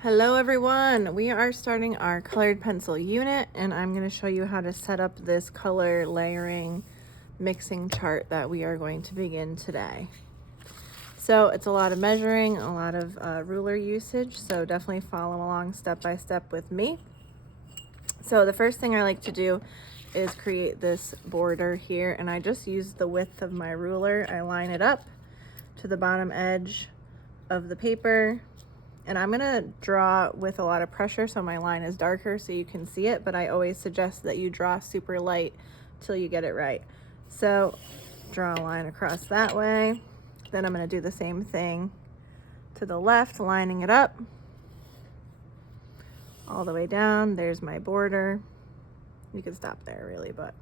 Hello everyone, we are starting our colored pencil unit and I'm going to show you how to set up this color layering mixing chart that we are going to begin today. So it's a lot of measuring, a lot of ruler usage, so definitely follow along step by step with me. So the first thing I like to do is create this border here, and I just use the width of my ruler. I line it up to the bottom edge of the paper. And I'm gonna draw with a lot of pressure so my line is darker so you can see it, but I always suggest that you draw super light till you get it right. So draw a line across that way. Then I'm gonna do the same thing to the left, lining it up all the way down. There's my border. You can stop there really, but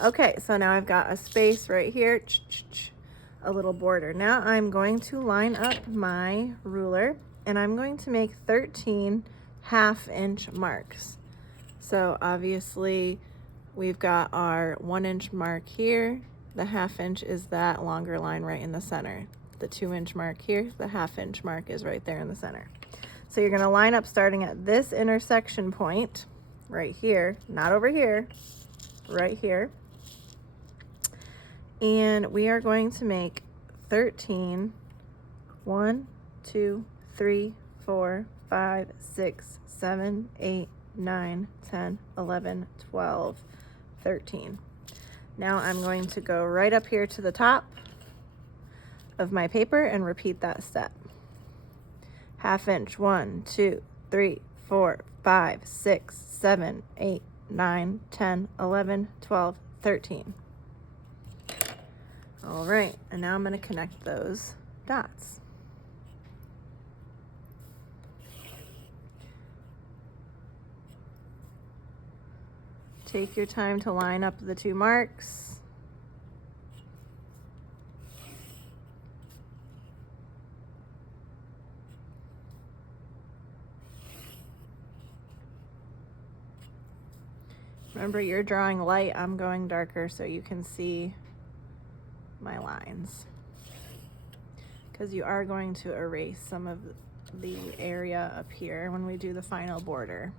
okay, so now I've got a space right here, a little border. Now I'm going to line up my ruler and I'm going to make 13 half-inch marks. So obviously we've got our 1-inch mark here. The half-inch is that longer line right in the center. The 2-inch mark here, the half-inch mark is right there in the center. So you're gonna line up starting at this intersection point right here, not over here, right here. And we are going to make 13, 1, 2, 3, 4, 5, 6, 7, 8, 9, 10, 11, 12, 13. Now I'm going to go right up here to the top of my paper and repeat that step. Half-inch, 1, 2, 3, 4, 5, 6, 7, 8, 9, 10, 11, 12, 13. All right, and now I'm going to connect those dots. Take your time to line up the two marks. Remember, you're drawing light, I'm going darker so you can see my lines, because you are going to erase some of the area up here when we do the final border.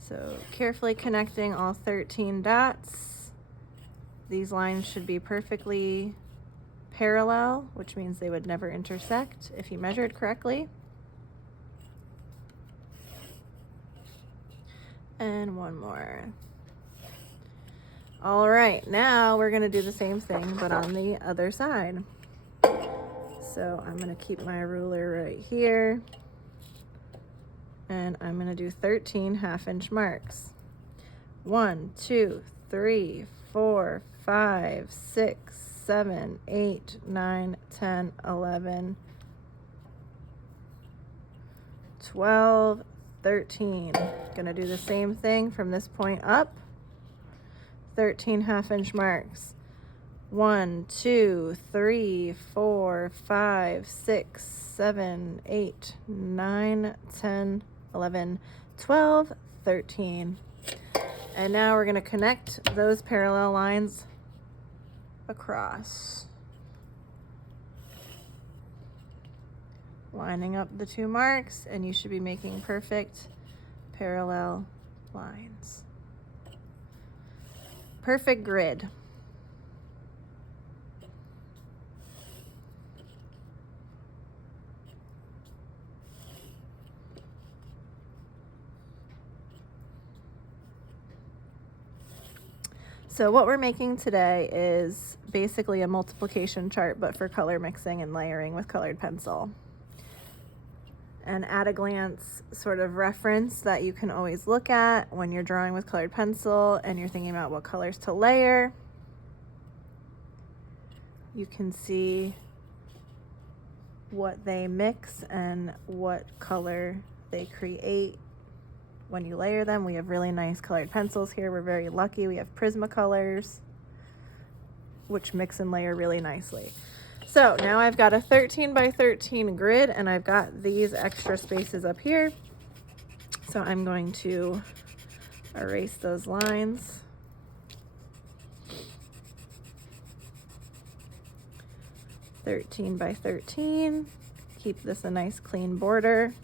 So carefully connecting all 13 dots. These lines should be perfectly parallel, which means they would never intersect if you measured correctly. And one more. All right, now we're gonna do the same thing, but on the other side. So I'm gonna keep my ruler right here, and I'm gonna do 13 half-inch marks. 1, 2, 3, 4, 5, 6, 7, 8, 9, 10, 11, 12, 13. Gonna do the same thing from this point up. 13 half-inch marks. 1, 2, 3, 4, 5, 6, 7, 8, 9, 10, 11, 12, 13. And now we're going to connect those parallel lines across. Lining up the two marks, and you should be making perfect parallel lines. Perfect grid. So what we're making today is basically a multiplication chart, but for color mixing and layering with colored pencil. An at-a-glance sort of reference that you can always look at when you're drawing with colored pencil and you're thinking about what colors to layer. You can see what they mix and what color they create when you layer them. We have really nice colored pencils here. We're very lucky. We have Prismacolors, which mix and layer really nicely. So now I've got a 13 by 13 grid, and I've got these extra spaces up here. So I'm going to erase those lines. (13 by 13). keep this a nice clean border.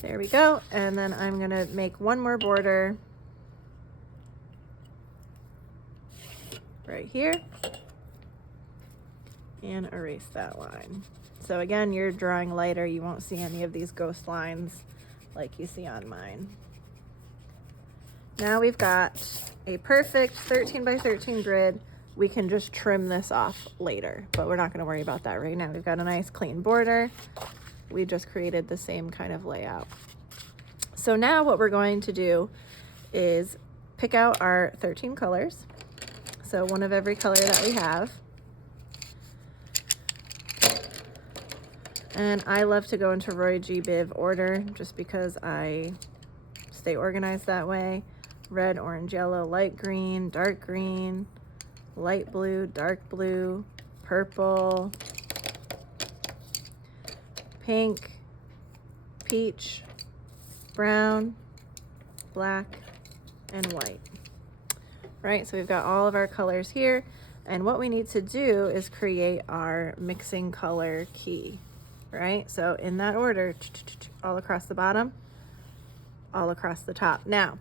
There we go. And then I'm going to make one more border right here and erase that line. So again, you're drawing lighter. You won't see any of these ghost lines like you see on mine. Now we've got a perfect 13 by 13 grid. We can just trim this off later, but we're not going to worry about that right now. We've got a nice clean border. We just created the same kind of layout. So now what we're going to do is pick out our 13 colors. So one of every color that we have. And I love to go into Roy G. Biv order just because I stay organized that way. Red, orange, yellow, light green, dark green, light blue, dark blue, purple, pink, peach, brown, black, and white. Right, so we've got all of our colors here, and what we need to do is create our mixing color key, right? So in that order, all across the bottom, all across the top. Now,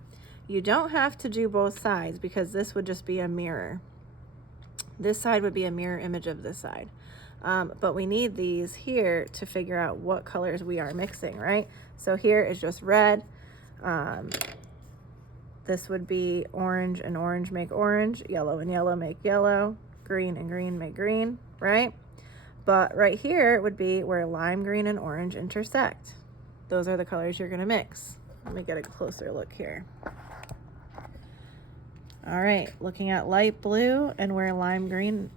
you don't have to do both sides because this would just be a mirror. This side would be a mirror image of this side. But we need these here to figure out what colors we are mixing, right? So here is just red. This would be orange and orange make orange, yellow and yellow make yellow, green and green make green, right? But right here would be where lime green and orange intersect. Those are the colors you're gonna mix. Let me get a closer look here. All right, looking at light blue and where lime green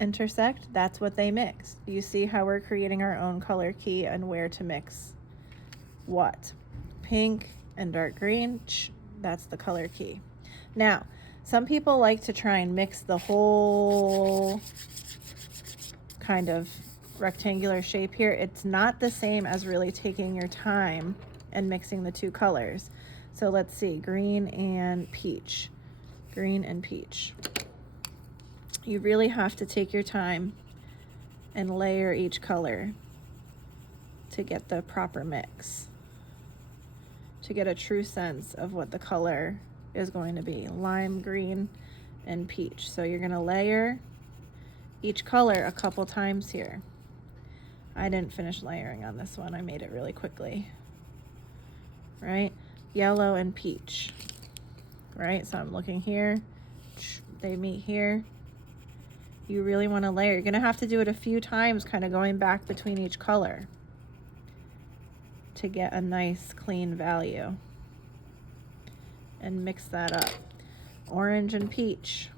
intersect, that's what they mix. You see how we're creating our own color key and where to mix what? Pink and dark green, that's the color key. Now, some people like to try and mix the whole kind of rectangular shape here. It's not the same as really taking your time and mixing the two colors. So let's see, green and peach. Green and peach. You really have to take your time and layer each color to get the proper mix, to get a true sense of what the color is going to be. Lime green and peach. So you're going to layer each color a couple times here. I didn't finish layering on this one. I made it really quickly. Right? Yellow and peach. Right? So I'm looking here. They meet here. You really want to layer. You're going to have to do it a few times, kind of going back between each color to get a nice clean value. And mix that up. Orange and peach.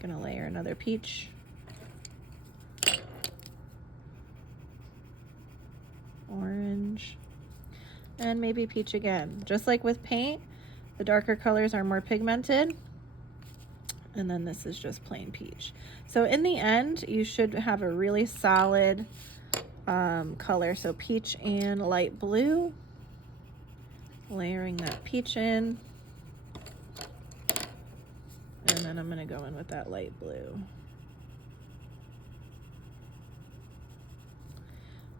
Going to layer another peach. Orange. And maybe peach again. Just like with paint, the darker colors are more pigmented. And then this is just plain peach. So in the end, you should have a really solid color. So peach and light blue. Layering that peach in. And then I'm going to go in with that light blue.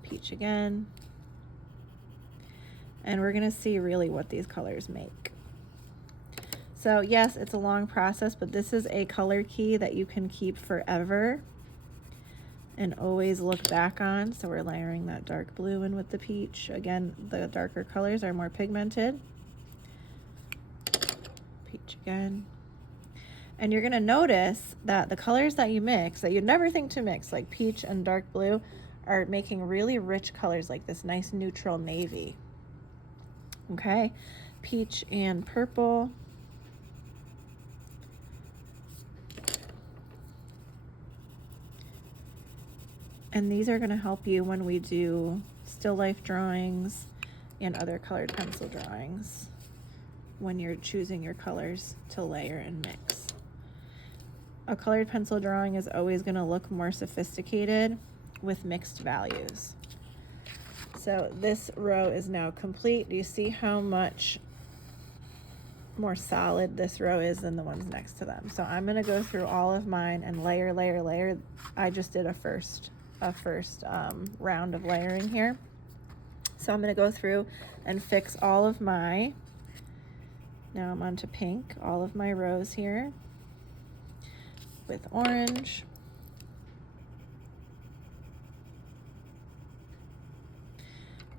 Peach again. And we're going to see really what these colors make. So yes, it's a long process, but this is a color key that you can keep forever and always look back on. So we're layering that dark blue in with the peach. Again, the darker colors are more pigmented. Peach again. And you're gonna notice that the colors that you mix, that you'd never think to mix, like peach and dark blue, are making really rich colors like this nice neutral navy. Okay, peach and purple. And these are going to help you when we do still life drawings and other colored pencil drawings when you're choosing your colors to layer and mix. A colored pencil drawing is always going to look more sophisticated with mixed values. So this row is now complete. Do you see how much more solid this row is than the ones next to them. So I'm gonna go through all of mine and layer, layer, layer. I just did a first round of layering here. So I'm gonna go through and fix all of my, now I'm on to pink, all of my rows here with orange.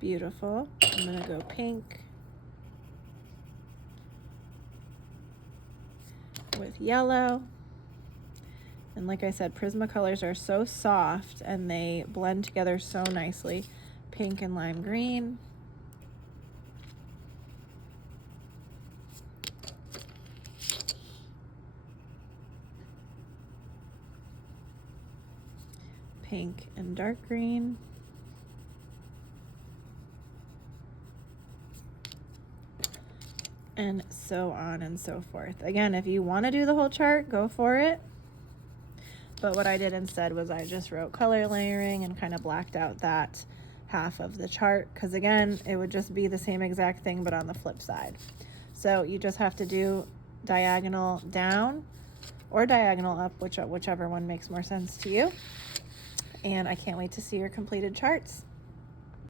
Beautiful. I'm gonna go pink with yellow. And like I said, Prismacolors are so soft and they blend together so nicely. Pink and lime green. Pink and dark green. And so on and so forth. Again, if you want to do the whole chart, go for it. But what I did instead was I just wrote color layering and kind of blacked out that half of the chart, because again, it would just be the same exact thing but on the flip side. So you just have to do diagonal down or diagonal up, whichever one makes more sense to you. And I can't wait to see your completed charts.